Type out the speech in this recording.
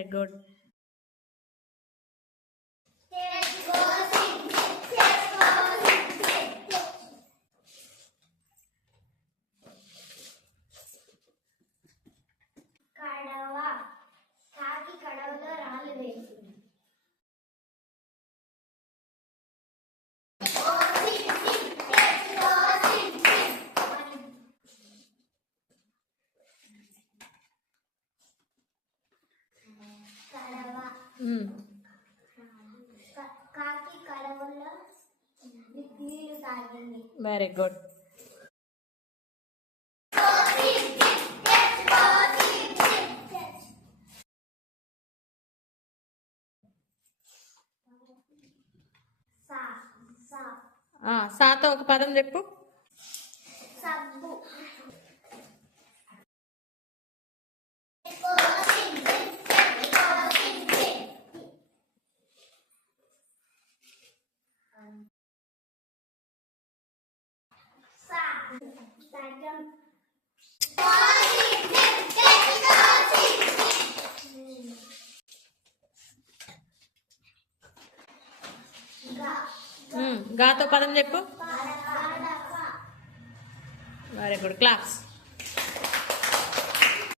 Very good. కడవ, కాకి కడవలో రాళ్ళు వేసింది. కాకి కడవలో నీళ్లు తాగింది. Very good. సాతో ఒక పదం చెప్పు. సబ్బు, గాతో పదం చెప్పు. Very good. క్లాస్.